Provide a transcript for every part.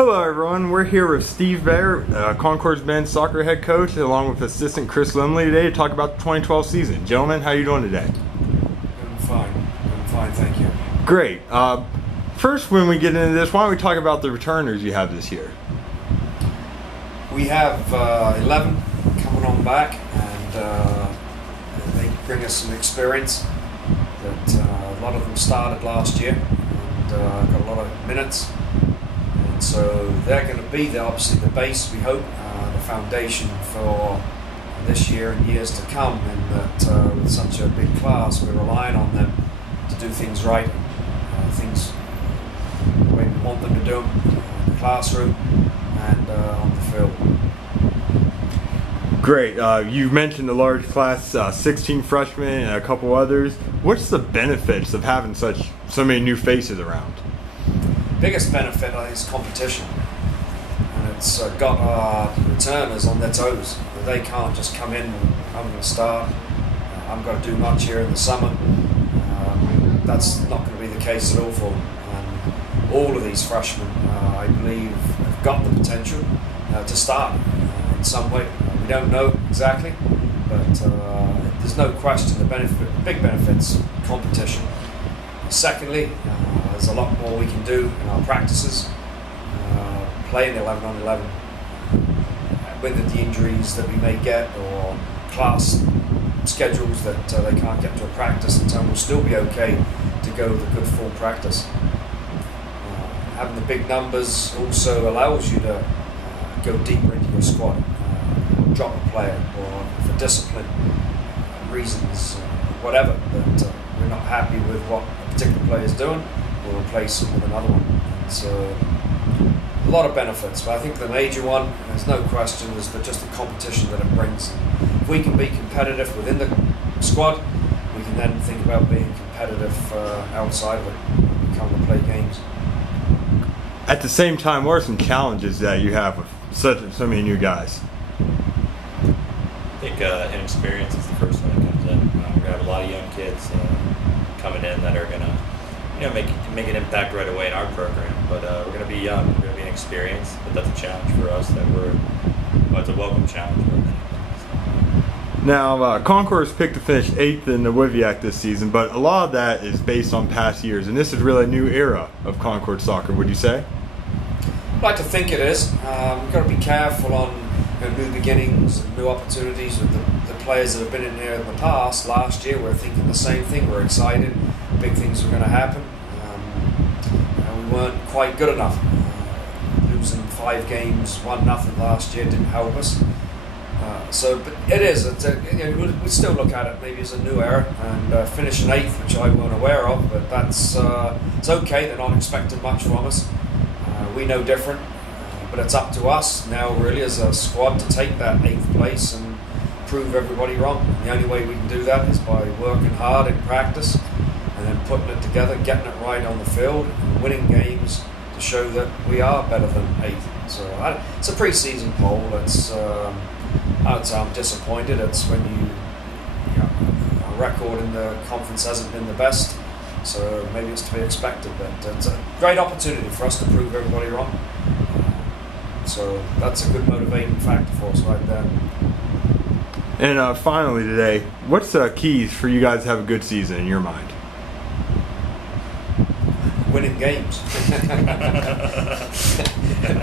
Hello everyone, we're here with Steve Barrett, Concord's men's soccer head coach, along with assistant Chris Limle today to talk about the 2012 season. Gentlemen, how are you doing today? I'm fine, thank you. Great. First, when we get into this, why don't we talk about the returners you have this year? We have 11 coming on back, and they bring us some experience that a lot of them started last year and got a lot of minutes. And so they're going to be obviously the base, we hope, the foundation for this year and years to come, and that with such a big class we're relying on them to do things right, things the way we want them to do them in the classroom and on the field. Great. You mentioned the large class, 16 freshmen and a couple others. What's the benefits of having so many new faces around? Biggest benefit, I think, is competition, and it's got our returners on their toes. They can't just come in and I'm going to start, I'm going to do much here in the summer. That's not going to be the case at all for them. And all of these freshmen, I believe, have got the potential to start in some way. We don't know exactly, but there's no question the big benefits, competition. Secondly, there's a lot more we can do in our practices, playing 11 on 11, with the injuries that we may get or class schedules that they can't get to a practice in time, will still be okay to go with a good full practice. Having the big numbers also allows you to go deeper into your squad, drop a player, or for discipline reasons, whatever, that we're not happy with what a particular player is doing, we'll replace him with another one. So a lot of benefits, but I think the major one, there's no question, is just the competition that it brings. If we can be competitive within the squad, we can then think about being competitive outside of it when we come to play games. At the same time, what are some challenges that you have with so many new guys? I think inexperience is the first one that comes in. We're going to have a lot of young kids coming in that are going to make an impact right away in our program. But we're going to be young, we're going to be inexperienced, but that's a challenge for us. It's a welcome challenge. Now, Concord has picked to finish 8th in the WIVIAC this season, but a lot of that is based on past years, and this is really a new era of Concord soccer, would you say? I'd like to think it is. We've got to be careful on new beginnings and new opportunities with the players that have been in here in the past. Last year we were thinking the same thing, we're excited, big things were going to happen, and we weren't quite good enough. Losing 5 games, 1-0 last year didn't help us. But it is. We still look at it maybe as a new era, and finishing 8th, which I weren't aware of, but that's it's okay. They're not expecting much from us. We know different, but it's up to us now, really, as a squad, to take that 8th place and prove everybody wrong. And the only way we can do that is by working hard in practice, and then putting it together, getting it right on the field, and winning games to show that we are better than 8th. So it's a pre-season poll. I'd say I'm disappointed. It's when our record in the conference hasn't been the best, so maybe it's to be expected, but it's a great opportunity for us to prove everybody wrong. So that's a good motivating factor for us right there. And finally today, what's the keys for you guys to have a good season in your mind? Winning games.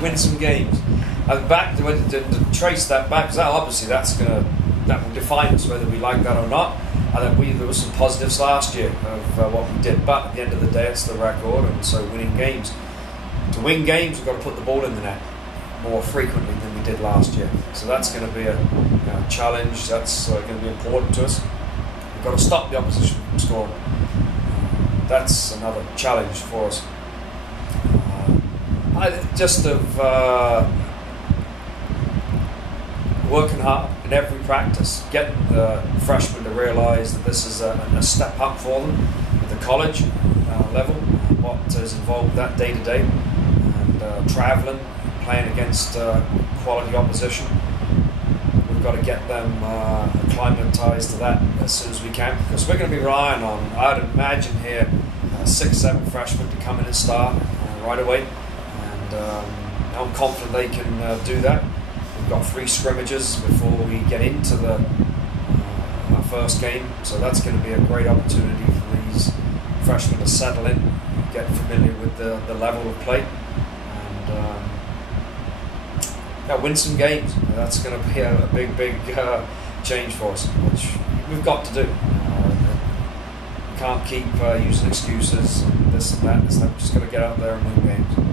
Win some games. To trace that back, because obviously that will define us whether we like that or not. I think there were some positives last year of what we did, but at the end of the day it's the record, and so winning games. To win games, we've got to put the ball in the net more frequently than we did last year. So that's going to be a challenge. That's going to be important to us. We've got to stop the opposition from scoring. That's another challenge for us. Working hard in every practice, getting the freshmen to realise that this is a step up for them at the college level, what is involved with that day to day, and travelling, playing against quality opposition. We've got to get them acclimatised to that as soon as we can, because we're going to be relying on, I'd imagine here, 6-7 freshmen to come in and start right away, and I'm confident they can do that. We've got 3 scrimmages before we get into our first game, so that's going to be a great opportunity for these freshmen to settle in, get familiar with the level of play, and win some games. That's going to be a big change for us, which we've got to do. We can't keep using excuses and this and that. We're just going to get out there and win games.